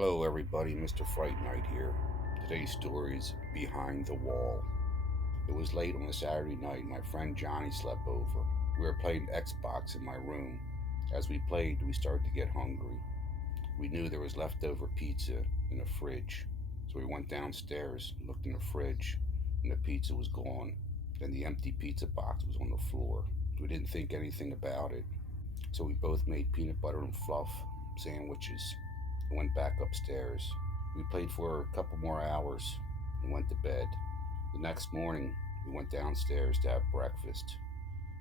Hello, everybody. Mr.FrightNight here. Today's story is Behind the Wall. It was late on a Saturday night. My friend Johnny slept over. We were playing Xbox in my room. As we played, we started to get hungry. We knew there was leftover pizza in the fridge, so we went downstairs, looked in the fridge, and the pizza was gone. Then the empty pizza box was on the floor. We didn't think anything about it, so we both made peanut butter and fluff sandwiches and went back upstairs. We played for a couple more hours and went to bed. The next morning, we went downstairs to have breakfast.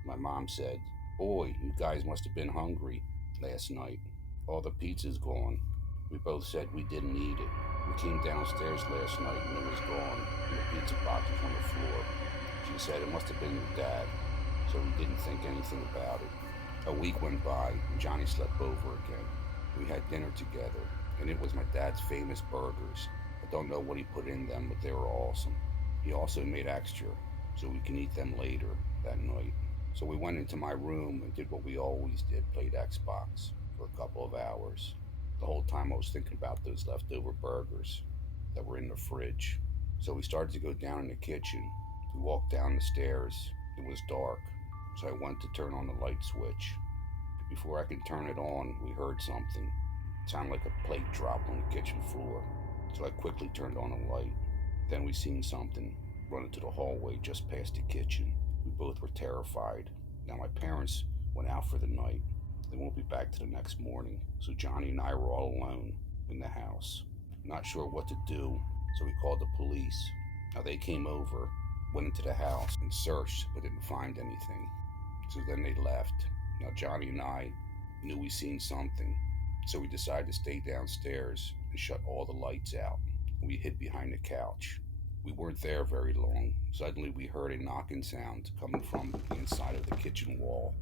My mom said, "Boy, you guys must have been hungry last night. All the pizza's gone." We both said we didn't eat it. We came downstairs last night and it was gone, and the pizza box was on the floor. She said it must have been your dad, so we didn't think anything about it. A week went by and Johnny slept over again. We had dinner together, and it was my dad's famous burgers. I don't know what he put in them, but they were awesome. He also made extra, so we can eat them later that night. So we went into my room and did what we always did, played Xbox for a couple of hours. The whole time I was thinking about those leftover burgers that were in the fridge. So we started to go down in the kitchen. We walked down the stairs. It was dark, so I went to turn on the light switch. Before I could turn it on, we heard something. It sounded like a plate dropped on the kitchen floor, so I quickly turned on the light. Then we seen something run into the hallway just past the kitchen. We both were terrified. Now my parents went out for the night. They won't be back to the next morning, so Johnny and I were all alone in the house. Not sure what to do, so we called the police. Now they came over, went into the house, and searched, but didn't find anything. So then they left. Now Johnny and I knew we seen something, so we decided to stay downstairs and shut all the lights out. We hid behind the couch. We weren't there very long. Suddenly we heard a knocking sound coming from the inside of the kitchen wall.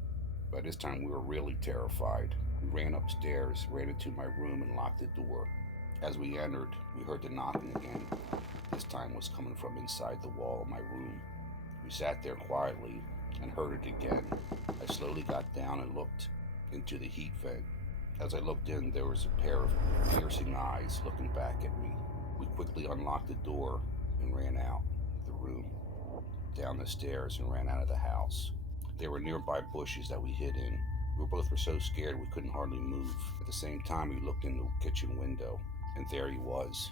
By this time we were really terrified. We ran upstairs, ran into my room, and locked the door. As we entered, we heard the knocking again. This time was coming from inside the wall of my room. We sat there quietly and heard it again. I slowly got down and looked into the heat vent. As I looked in, there was a pair of piercing eyes looking back at me. We quickly unlocked the door and ran out of the room, down the stairs, and ran out of the house. There were nearby bushes that we hid in. We both were so scared we couldn't hardly move. At the same time, we looked in the kitchen window, and there he was,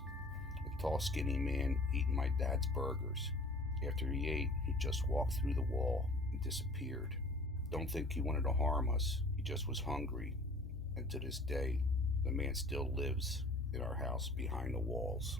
a tall, skinny man eating my dad's burgers. After he ate, he just walked through the wall and disappeared. Don't think he wanted to harm us. He just was hungry. And to this day, the man still lives in our house behind the walls.